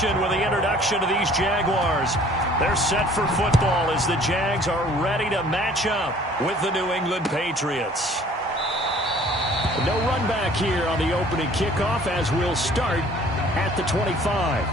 celebration with the introduction of these Jaguars. They're set for football as the Jags are ready to match up with the New England Patriots. No run back here on the opening kickoff as we'll start at the 25.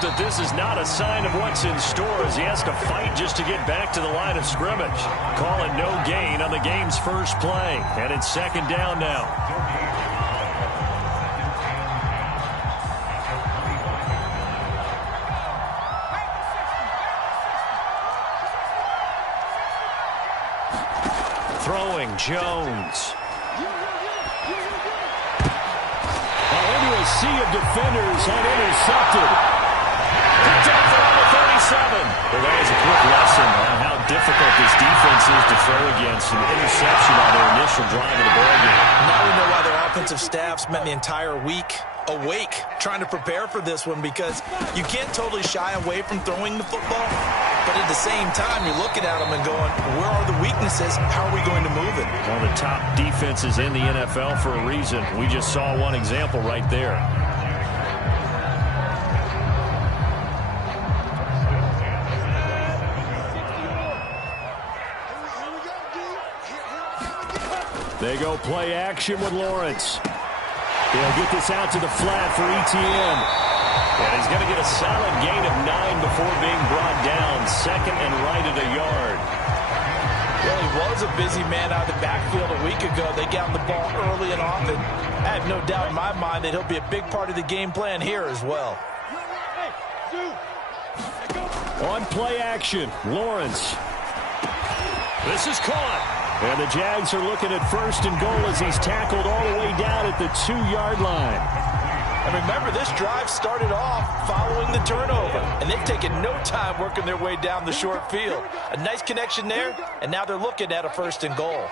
That this is not a sign of what's in store as he has to fight just to get back to the line of scrimmage. Calling no gain on the game's first play. And it's second down now. Throwing Jones. Into a sea of defenders and intercepted. Picked up for number 37. Well, that was a quick lesson on how difficult this defense is to throw against. An interception on their initial drive of the ball game. Now we know why their offensive staff spent the entire week awake trying to prepare for this one, because you can't totally shy away from throwing the football, but at the same time you're looking at them and going, where are the weaknesses? How are we going to move it? One of the top defenses in the NFL for a reason. We just saw one example right there. They go play action with Lawrence. He'll get this out to the flat for Etienne. And he's going to get a solid gain of 9 before being brought down. Second and right at a yard. Well, he was a busy man out of the backfield a week ago. They got the ball early and often. I have no doubt in my mind that he'll be a big part of the game plan here as well. On play action, Lawrence. This is caught. And the Jags are looking at first and goal as he's tackled all the way down at the 2-yard line. And remember, this drive started off following the turnover, and they've taken no time working their way down the short field. A nice connection there, and now they're looking at a first and goal.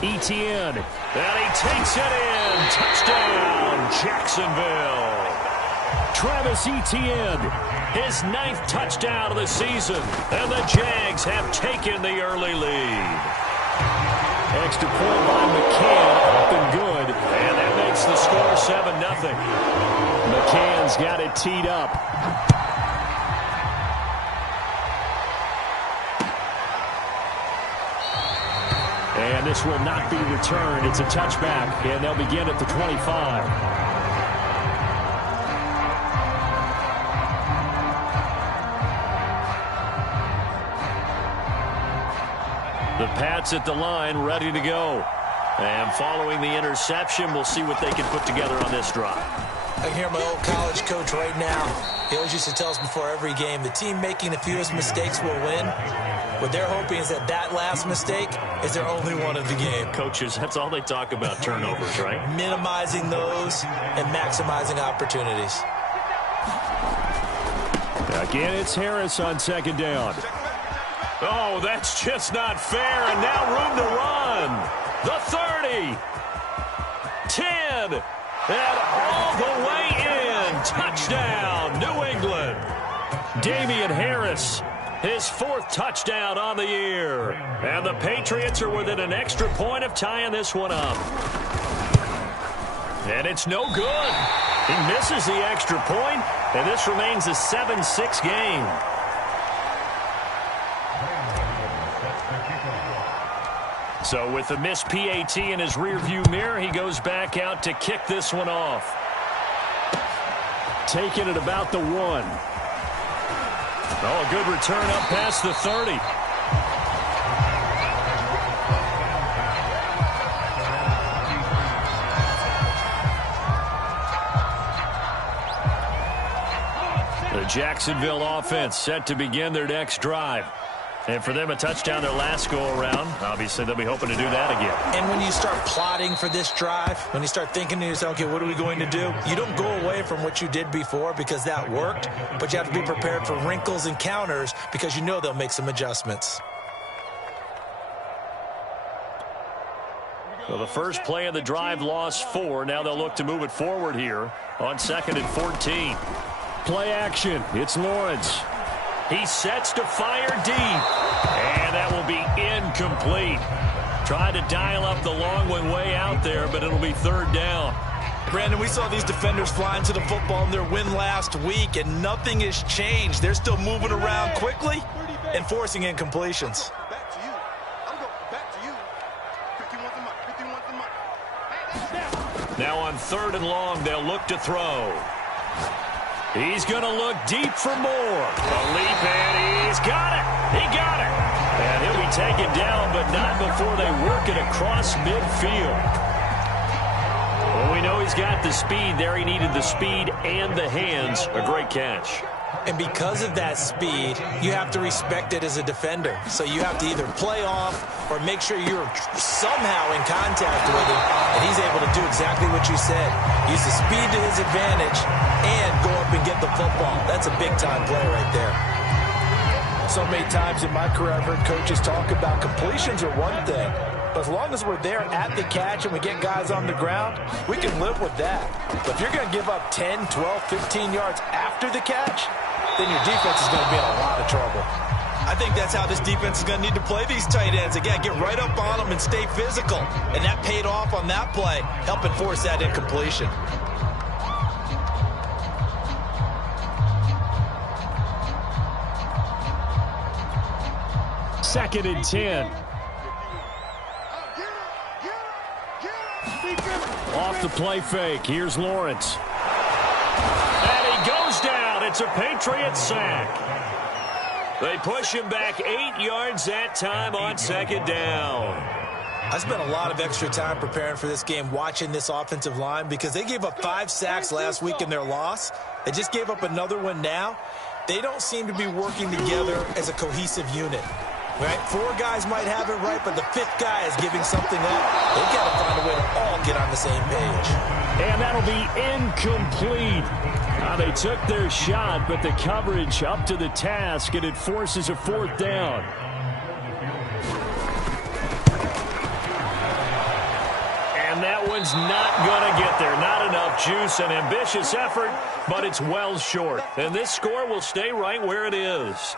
Etienne, and he takes it in. Touchdown, Jacksonville. Travis Etienne, his 9th touchdown of the season, and the Jags have taken the early lead. Extra point by McCann, up and good, and that makes the score 7-0. McCann's got it teed up. And this will not be returned. It's a touchback, and they'll begin at the 25. The Pats at the line, ready to go. And following the interception, we'll see what they can put together on this drive. I can hear my old college coach right now. He always used to tell us before every game, the team making the fewest mistakes will win. What they're hoping is that last mistake is their only one of the game. Coaches, that's all they talk about, turnovers, right? Minimizing those and maximizing opportunities. Again, it's Harris on second down. Oh, that's just not fair, and now room to run. The 30. 10. And all the way in. Touchdown, New England. Damian Harris, his 4th touchdown on the year. And the Patriots are within an extra point of tying this one up. And it's no good. He misses the extra point, and this remains a 7-6 game. So with the missed PAT in his rearview mirror, he goes back out to kick this one off. Taking it about the 1. Oh, a good return up past the 30. The Jacksonville offense set to begin their next drive. And for them, a touchdown their last go-around. Obviously, they'll be hoping to do that again. And when you start plotting for this drive, when you start thinking to yourself, okay, what are we going to do? You don't go away from what you did before because that worked, but you have to be prepared for wrinkles and counters because you know they'll make some adjustments. So the first play of the drive lost 4. Now they'll look to move it forward here on 2nd and 14. Play action. It's Lawrence. He sets to fire deep. And that will be incomplete. Tried to dial up the long one way out there, but it'll be 3rd down. Brandon, we saw these defenders flying to the football in their win last week, and nothing has changed. They're still moving around quickly and forcing incompletions. Now on 3rd and long, they'll look to throw. He's going to look deep for more. A leap, and he's got it. He got it. And he'll be taken down, but not before they work it across midfield. Well, we know he's got the speed there. He needed the speed and the hands. A great catch. And because of that speed, you have to respect it as a defender. So you have to either play off or make sure you're somehow in contact with him, and he's able to do exactly what you said. Use the speed to his advantage and go up and get the football. That's a big-time play right there. So many times in my career, I've heard coaches talk about completions are one thing, but as long as we're there at the catch and we get guys on the ground, we can live with that. But if you're going to give up 10, 12, 15 yards after the catch, then your defense is going to be in a lot of trouble. I think that's how this defense is going to need to play these tight ends. Again, get right up on them and stay physical. And that paid off on that play, helping force that incompletion. Second and 10. Off the play fake. Here's Lawrence. And he goes down. It's a Patriot sack. They push him back 8 yards that time on 2nd down. I spent a lot of extra time preparing for this game, watching this offensive line, because they gave up 5 sacks last week in their loss. They just gave up another one now. They don't seem to be working together as a cohesive unit. Right? 4 guys might have it right, but the 5th guy is giving something up. They've got to find a way to all get on the same page. And that'll be incomplete. They took their shot, but the coverage up to the task, and it forces a 4th down. And that one's not going to get there. Not enough juice. An ambitious effort, but it's well short. And this score will stay right where it is.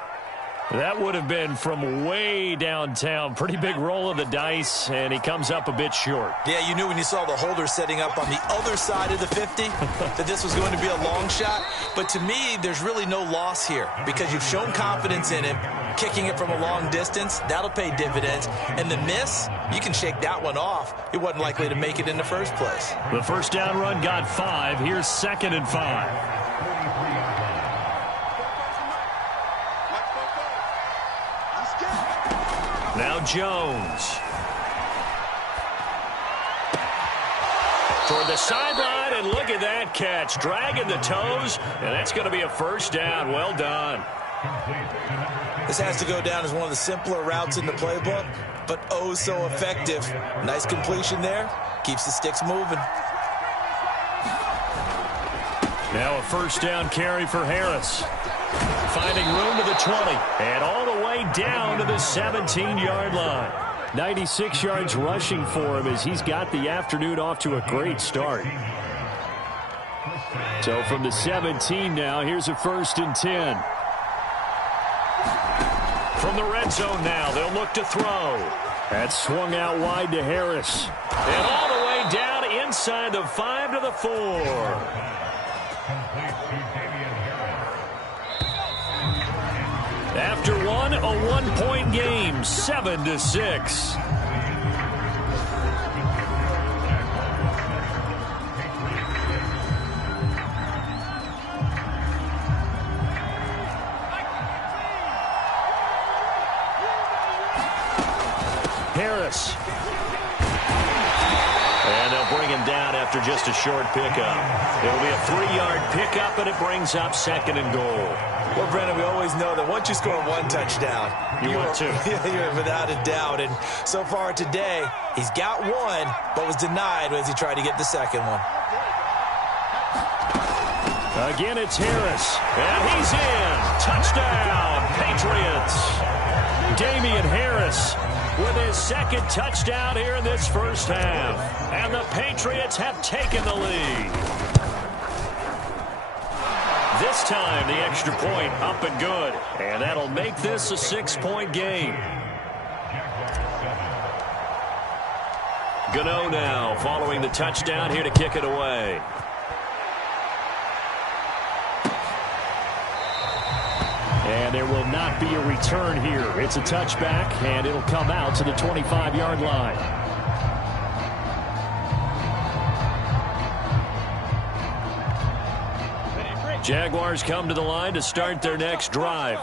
That would have been from way downtown. Pretty big roll of the dice, and he comes up a bit short. Yeah, you knew when you saw the holder setting up on the other side of the 50 that this was going to be a long shot. But to me, there's really no loss here because you've shown confidence in him. Kicking it from a long distance, that'll pay dividends. And the miss, you can shake that one off. It wasn't likely to make it in the first place. The first down run got 5. Here's 2nd and 5. Now Jones. Toward the sideline, and look at that catch. Dragging the toes, and that's going to be a first down. Well done. This has to go down as one of the simpler routes in the playbook, but oh so effective. Nice completion there. Keeps the sticks moving. Now a first down carry for Harris. Finding room to the 20, and all the way down to the 17-yard line. 96 yards rushing for him as he's got the afternoon off to a great start. So from the 17 now, here's a 1st and 10. From the red zone now, they'll look to throw. That's swung out wide to Harris. And all the way down inside the 5 to the 4. After one, a 1-point game, 7-6. Harris. And they'll bring him down after after just a short pickup. It will be a 3-yard pickup, and it brings up 2nd and goal. Well, Brendan, we always know that once you score 1 touchdown, you're without a doubt. And so far today, he's got 1, but was denied as he tried to get the 2nd one. Again, it's Harris, and he's in. Touchdown, Patriots. Damian Harris with his 2nd touchdown here in this first half. And the Patriots have taken the lead. This time, the extra point up and good. And that'll make this a 6-point game. Gano now following the touchdown here to kick it away. And there will not be a return here. It's a touchback, and it'll come out to the 25-yard line. Jaguars come to the line to start their next drive.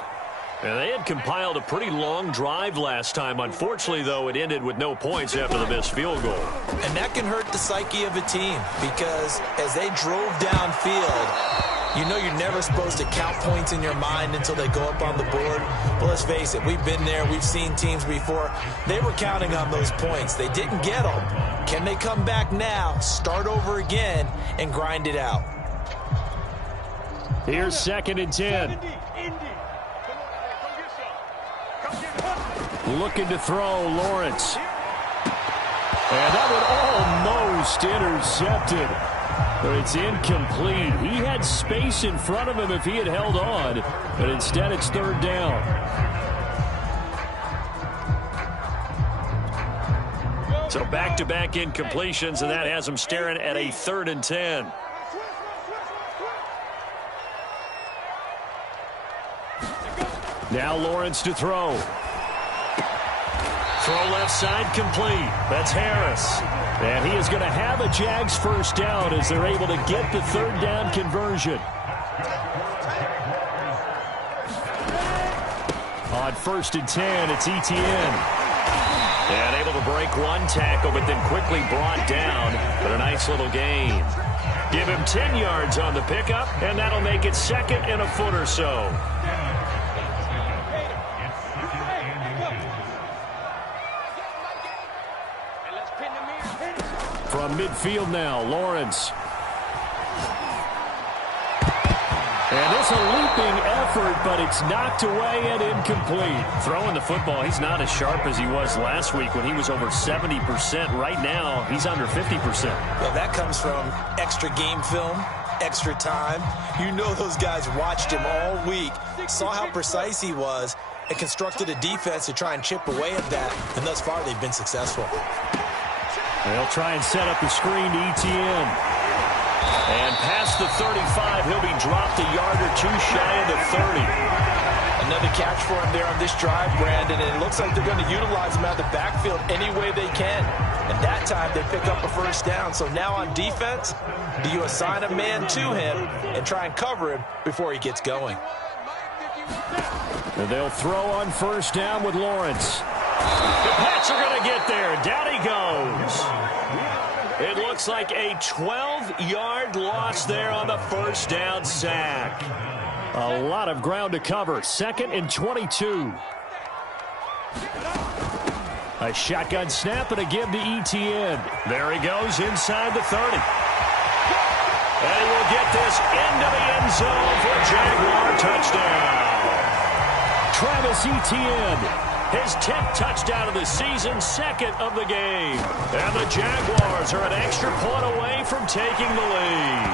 And they had compiled a pretty long drive last time. Unfortunately, though, it ended with no points after the missed field goal. And that can hurt the psyche of a team because as they drove downfield, you know you're never supposed to count points in your mind until they go up on the board. But let's face it, we've been there. We've seen teams before. They were counting on those points. They didn't get them. Can they come back now, start over again, and grind it out? Here's 2nd and 10. Looking to throw, Lawrence. And that one almost intercepted. But it's incomplete. He had space in front of him if he had held on, but instead it's 3rd down. So back-to-back incompletions, and that has him staring at a 3rd and 10. Now Lawrence to throw. Throw left side complete. That's Harris. And he is going to have a Jags first down as they're able to get the 3rd down conversion. On 1st and 10, it's Etienne. And able to break 1 tackle, but then quickly brought down. But a nice little gain. Give him 10 yards on the pickup, and that'll make it 2nd and a foot or so. From midfield now, Lawrence. And it's a leaping effort, but it's knocked away and incomplete. Throwing the football, he's not as sharp as he was last week when he was over 70%. Right now, he's under 50%. Well, that comes from extra game film, extra time. You know those guys watched him all week, saw how precise he was, and constructed a defense to try and chip away at that. And thus far, they've been successful. They'll try and set up the screen to Etienne. And past the 35, he'll be dropped a yard or 2 shy of the 30. Another catch for him there on this drive, Brandon, and it looks like they're going to utilize him out of the backfield any way they can. And that time, they pick up a first down. So now on defense, do you assign a man to him and try and cover him before he gets going? And they'll throw on first down with Lawrence. The Pats are going to get there. Down he goes. It looks like a 12-yard loss there on the first down sack. A lot of ground to cover. 2nd and 22. A shotgun snap and a give to Etienne. There he goes inside the 30. And he will get this into the end zone for a Jaguar touchdown. Travis Etienne. His 10th touchdown of the season, 2nd of the game. And the Jaguars are an extra point away from taking the lead.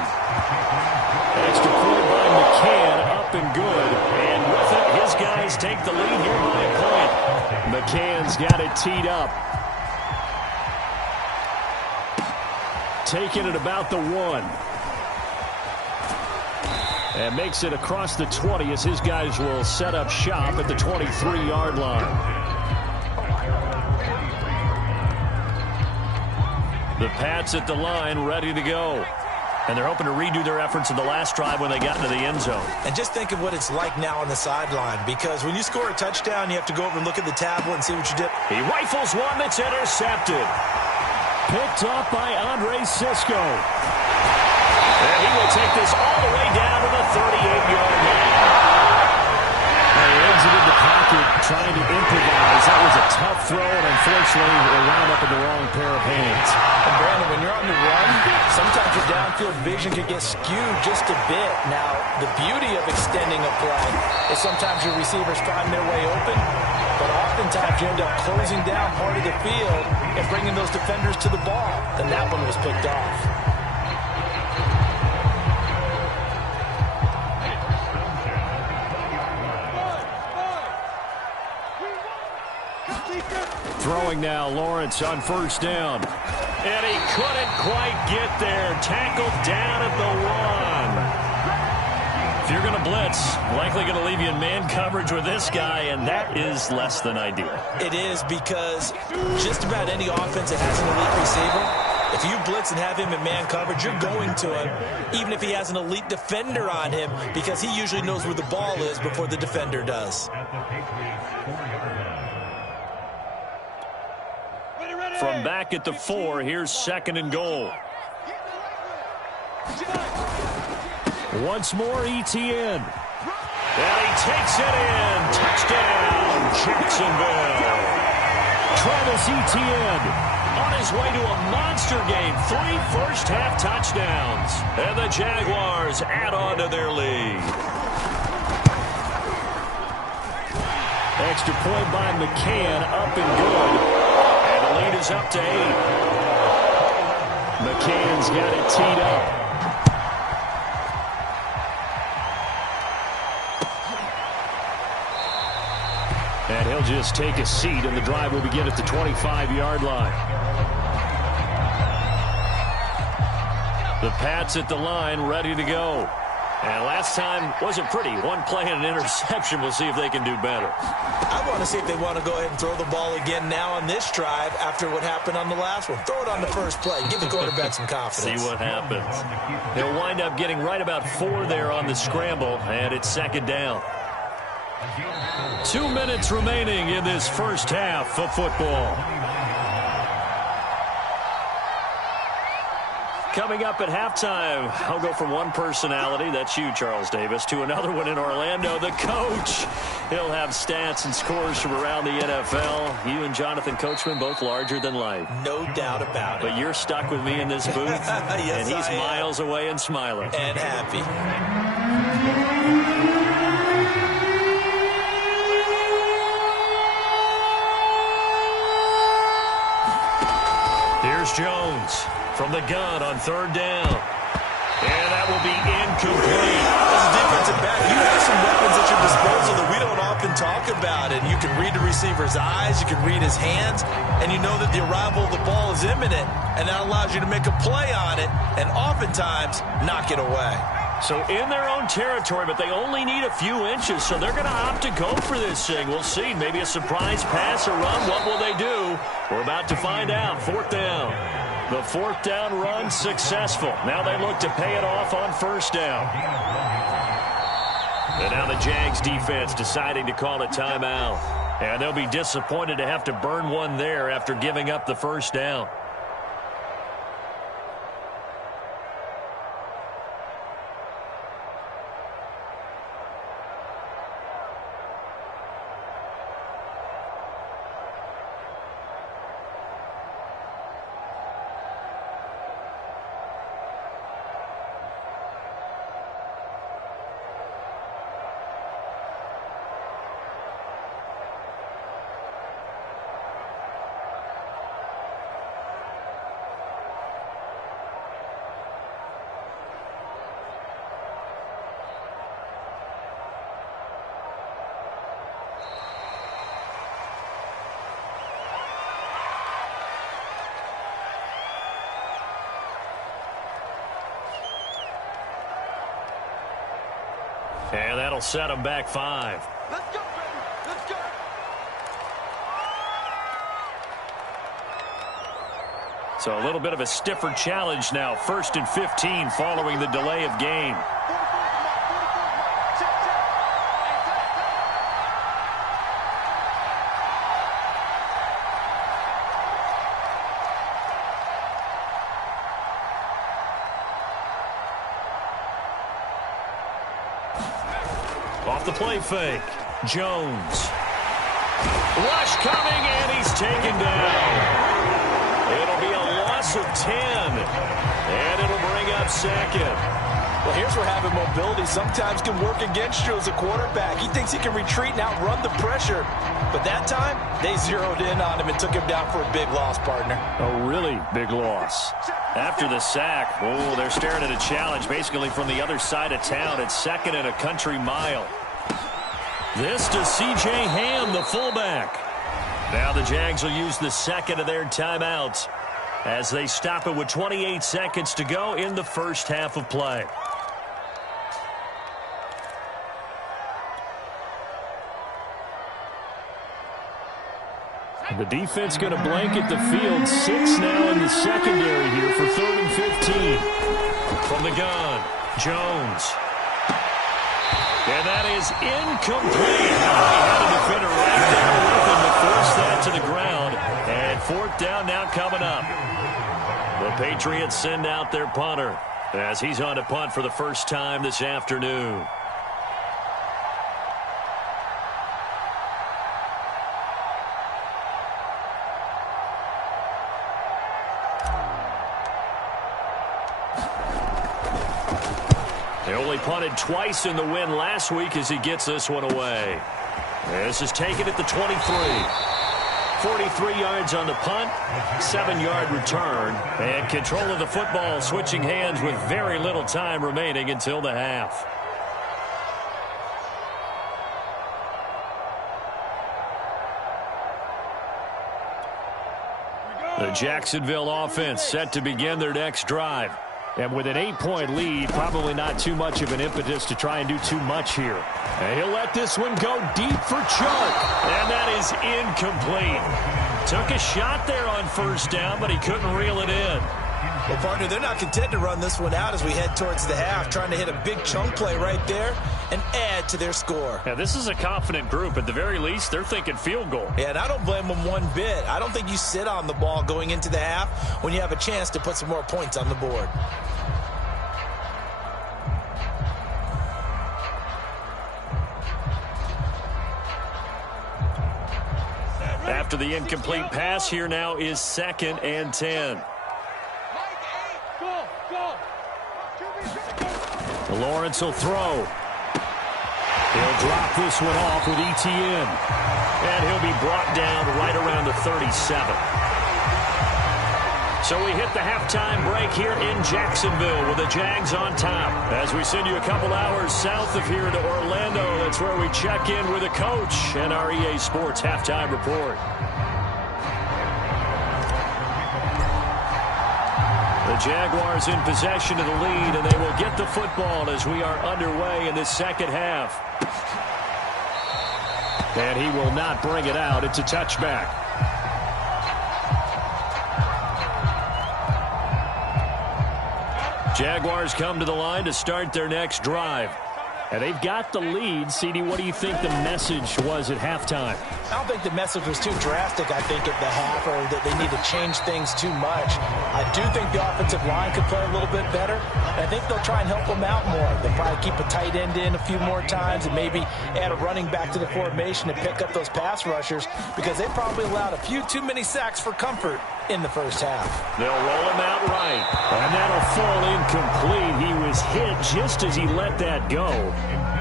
Extra point by McCann, up and good. And with it, his guys take the lead here by a point. McCann's got it teed up. Taking it about the 1. And makes it across the 20 as his guys will set up shop at the 23-yard line. The Pats at the line ready to go. And they're hoping to redo their efforts in the last drive when they got into the end zone. And just think of what it's like now on the sideline, because when you score a touchdown, you have to go over and look at the tablet and see what you did. He rifles one that's intercepted. Picked off by Andre Cisco. And he will take this all the way down to the 38-yard line. He exited the pocket trying to improvise. That was a tough throw, and unfortunately, it wound up in the wrong pair of hands. And Brandon, when you're on the run, sometimes your downfield vision can get skewed just a bit. Now, the beauty of extending a play is sometimes your receivers find their way open, but oftentimes you end up closing down part of the field and bringing those defenders to the ball. And that one was picked off. Throwing now, Lawrence on first down. And he couldn't quite get there. Tackled down at the 1. If you're going to blitz, likely going to leave you in man coverage with this guy, and that is less than ideal. It is, because just about any offense that has an elite receiver, if you blitz and have him in man coverage, you're going to him, even if he has an elite defender on him, because he usually knows where the ball is before the defender does. From back at the 4, here's 2nd and goal. Once more, Etienne. And he takes it in. Touchdown, Jacksonville. Travis Etienne on his way to a monster game. 3 first-half touchdowns. And the Jaguars add on to their lead. Extra point by McCann, up and good. Lead is up to 8. McCann's got it teed up. And he'll just take a seat, and the drive will begin at the 25-yard line. The Pats at the line, ready to go. And last time wasn't pretty. One play and an interception. We'll see if they can do better. I want to see if they want to go ahead and throw the ball again now on this drive after what happened on the last one. Throw it on the first play. Give the quarterback some confidence. See what happens. They'll wind up getting right about 4 there on the scramble, and it's 2nd down. 2 minutes remaining in this first half of football. Coming up at halftime, I'll go from one personality, that's you, Charles Davis, to another one in Orlando, the coach. He'll have stats and scores from around the NFL. You and Jonathan Coachman, both larger than life. No doubt about it. But you're stuck with me in this booth, yes, and he's miles away and smiling. And happy. Here's Jones from the gun on 3rd down. And that will be incomplete. As a defensive back, you have some weapons at your disposal that we don't often talk about. And you can read the receiver's eyes, you can read his hands, and you know that the arrival of the ball is imminent. And that allows you to make a play on it and oftentimes knock it away. So in their own territory, but they only need a few inches, so they're going to opt to go for this thing. We'll see. Maybe a surprise pass or run. What will they do? We're about to find out. 4th down. The 4th down run successful. Now they look to pay it off on 1st down. And now the Jags defense deciding to call a timeout. And they'll be disappointed to have to burn one there after giving up the 1st down. And that'll set them back 5. Let's go, baby. Let's go. So a little bit of a stiffer challenge now. 1st and 15 following the delay of game. Off the play fake. Jones. Rush coming, and he's taken down. It'll be a loss of 10, and it'll bring up second. Well, here's where having mobility sometimes can work against you as a quarterback. He thinks he can retreat and outrun the pressure. But that time, they zeroed in on him and took him down for a big loss, partner. A really big loss. After the sack, oh, they're staring at a challenge basically from the other side of town. It's second and a country mile. This to C.J. Ham, the fullback. Now the Jags will use the second of their timeouts as they stop it with 28 seconds to go in the first half of play. The defense going to blanket the field. 6 now in the secondary here for 3rd and 15. From the gun, Jones. And that is incomplete. He had a defender right there with him to force that to the ground. And 4th down now coming up. The Patriots send out their punter as he's on to punt for the first time this afternoon. They only punted twice in the win last week as he gets this one away. This is taken at the 23. 43 yards on the punt, 7-yard return, and control of the football switching hands with very little time remaining until the half. The Jacksonville offense set to begin their next drive. And with an 8-point lead, probably not too much of an impetus to try and do too much here. And he'll let this one go deep for Chark. And that is incomplete. Took a shot there on 1st down, but he couldn't reel it in. Well, partner, they're not content to run this one out as we head towards the half, trying to hit a big chunk play right there and add to their score. Yeah, this is a confident group. At the very least, they're thinking field goal. Yeah, and I don't blame them one bit. I don't think you sit on the ball going into the half when you have a chance to put some more points on the board. After the incomplete pass, here now is 2nd and 10. Lawrence will throw. He'll drop this one off with ETN. And he'll be brought down right around the 37. So we hit the halftime break here in Jacksonville with the Jags on top. As we send you a couple hours south of here to Orlando, that's where we check in with the coach and our EA Sports halftime report. The Jaguars in possession of the lead, and they will get the football as we are underway in this second half. And he will not bring it out. It's a touchback. Jaguars come to the line to start their next drive. And they've got the lead. CD, what do you think the message was at halftime? I don't think the message was too drastic, I think, at the half, or that they need to change things too much. I do think the offensive line could play a little bit better. I think they'll try and help them out more. They'll probably keep a tight end in a few more times and maybe add a running back to the formation to pick up those pass rushers, because they probably allowed a few too many sacks for comfort in the first half. They'll roll him out right. And that'll fall incomplete. He was hit just as he let that go.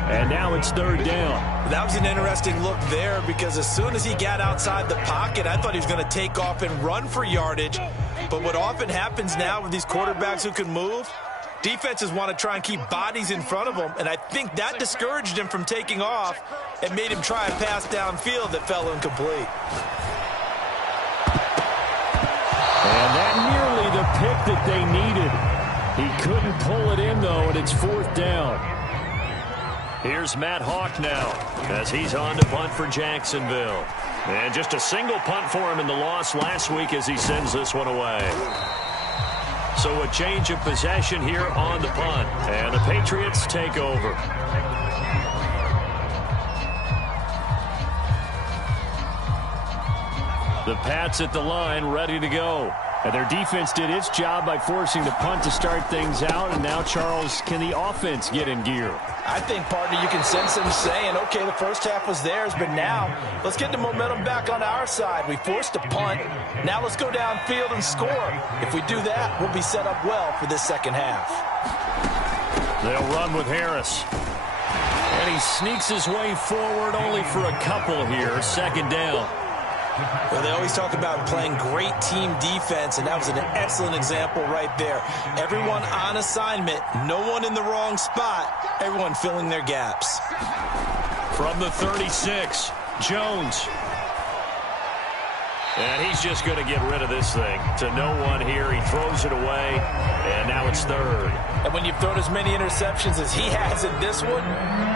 And now it's 3rd down. That was an interesting look there, because as soon as he got outside the pocket, I thought he was going to take off and run for yardage. But what often happens now with these quarterbacks who can move, defenses want to try and keep bodies in front of them, and I think that discouraged him from taking off and made him try a pass downfield that fell incomplete. And that nearly the pick that they needed. He couldn't pull it in, though, and it's 4th down. Here's Matt Hawk now as he's on to punt for Jacksonville. And just a single punt for him in the loss last week as he sends this one away. So a change of possession here on the punt. And the Patriots take over. The Pats at the line ready to go. And their defense did its job by forcing the punt to start things out. And now, Charles, can the offense get in gear? I think, partner, you can sense them saying, okay, the first half was theirs, but now let's get the momentum back on our side. We forced a punt. Now let's go downfield and score. If we do that, we'll be set up well for this second half. They'll run with Harris. And he sneaks his way forward only for a couple here. Second down. Well, they always talk about playing great team defense, and that was an excellent example right there. Everyone on assignment, no one in the wrong spot, everyone filling their gaps. From the 36, Jones. And he's just going to get rid of this thing to no one here. He throws it away, and now it's third. And when you've thrown as many interceptions as he has in this one,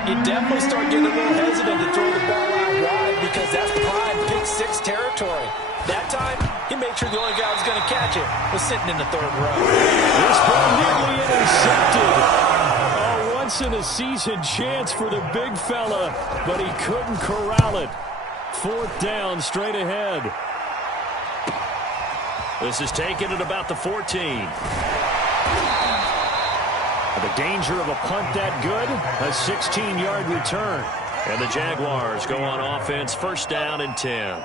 you definitely start getting a little hesitant to throw the ball out wide because that's prime pick-six territory. That time, he made sure the only guy who was going to catch it was sitting in the third row. This ball nearly intercepted. A once-in-a-season chance for the big fella, but he couldn't corral it. Fourth down, straight ahead. This is taken at about the 14. The danger of a punt that good, a 16-yard return. And the Jaguars go on offense, first down and 10.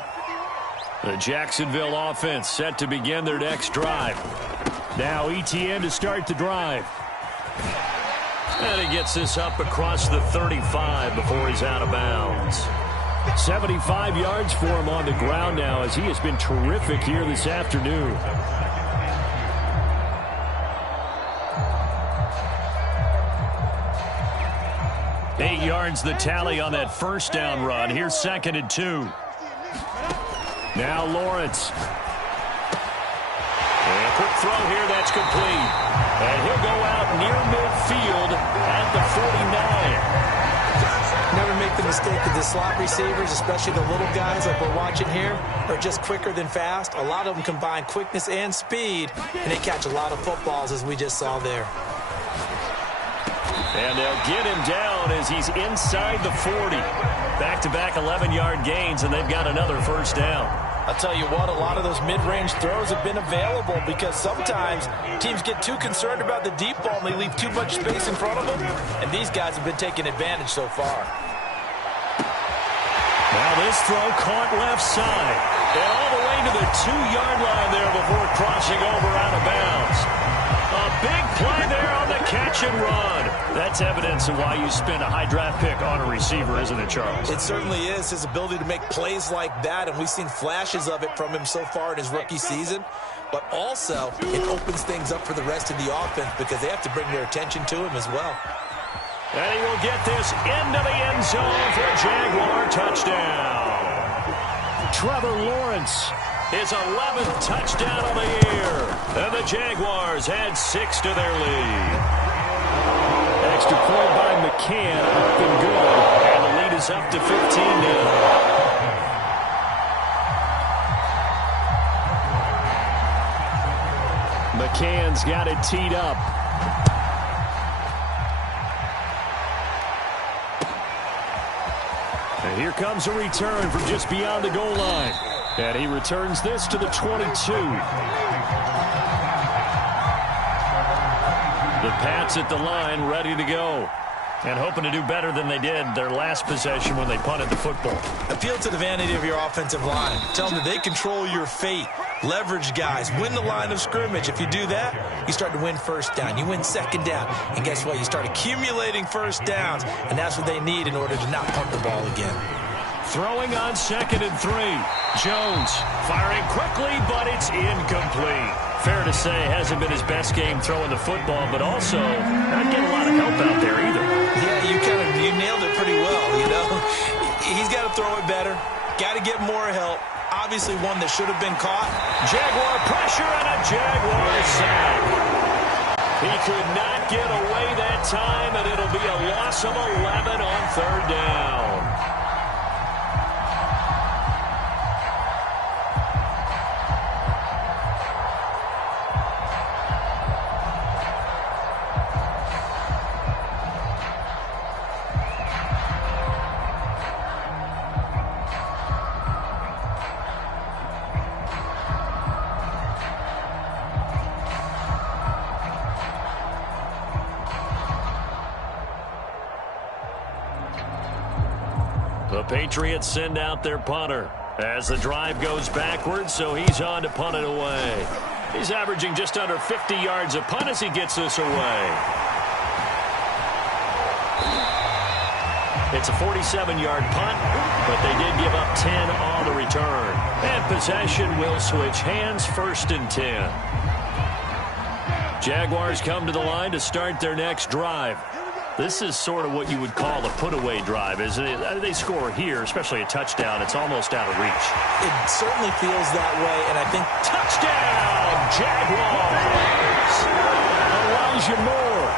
The Jacksonville offense set to begin their next drive. Now Etienne to start the drive. And he gets this up across the 35 before he's out of bounds. 75 yards for him on the ground now as he has been terrific here this afternoon. Eight yards the tally on that first down run. Here's second and 2. Now Lawrence. And a quick throw here, that's complete. And he'll go out near midfield at the 49. Never make the mistake that the slot receivers, especially the little guys like we're watching here, are just quicker than fast. A lot of them combine quickness and speed, and they catch a lot of footballs, as we just saw there. And they'll get him down as he's inside the 40. Back-to-back 11-yard gains, and they've got another first down. I'll tell you what, a lot of those mid-range throws have been available because sometimes teams get too concerned about the deep ball and they leave too much space in front of them, and these guys have been taking advantage so far. Now this throw caught left side. And all the way to the 2-yard line there before crossing over out of bounds. A big play there on the catch and run. That's evidence of why you spend a high draft pick on a receiver, isn't it, Charles? It certainly is. His ability to make plays like that, and we've seen flashes of it from him so far in his rookie season. But also, it opens things up for the rest of the offense because they have to bring their attention to him as well. And he will get this into the end zone for a Jaguar touchdown. Trevor Lawrence, his 11th touchdown of the year. And the Jaguars add 6 to their lead. Extra point by McCann, up and good. And the lead is up to 15 now. McCann's got it teed up. And here comes a return from just beyond the goal line. And he returns this to the 22. The Pats at the line, ready to go. And hoping to do better than they did their last possession when they punted the football. Appeal to the vanity of your offensive line. Tell them that they control your fate. Leverage guys. Win the line of scrimmage. If you do that, you start to win first down. You win second down. And guess what? You start accumulating first downs. And that's what they need in order to not punt the ball again. Throwing on 2nd and 3. Jones firing quickly, but it's incomplete. Fair to say, hasn't been his best game throwing the football, but also not getting a lot of help out there either. Yeah, you nailed it pretty well, you know. He's got to throw it better. Got to get more help. Obviously one that should have been caught. Jaguar pressure and a Jaguar sack. He could not get away that time, and it'll be a loss of 11 on 3rd down. The Patriots send out their punter as the drive goes backwards, so he's on to punt it away. He's averaging just under 50 yards a punt as he gets this away. It's a 47-yard punt, but they did give up 10 on the return. And possession will switch hands, 1st and 10. Jaguars come to the line to start their next drive. This is sort of what you would call a put-away drive, isn't it? They score here, especially a touchdown. It's almost out of reach. It certainly feels that way, and I think touchdown, Jaguars! Elijah Moore,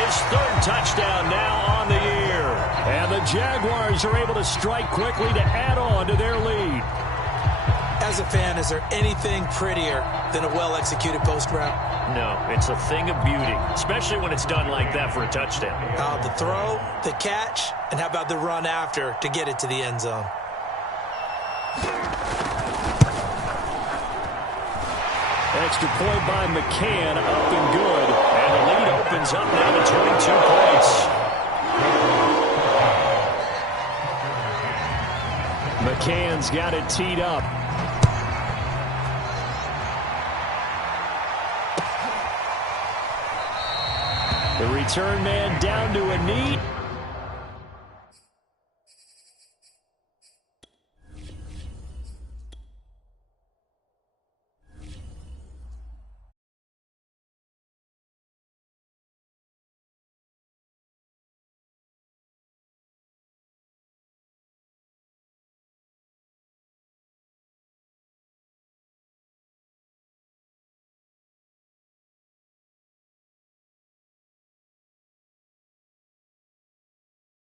his 3rd touchdown now on the year. And the Jaguars are able to strike quickly to add on to their lead. As a fan, is there anything prettier than a well-executed post route? No, it's a thing of beauty, especially when it's done like that for a touchdown. The throw, the catch, and how about the run after to get it to the end zone? Extra point by McCann, up and good. And the lead opens up now to 22 points. McCann's got it teed up. The return man down to a knee.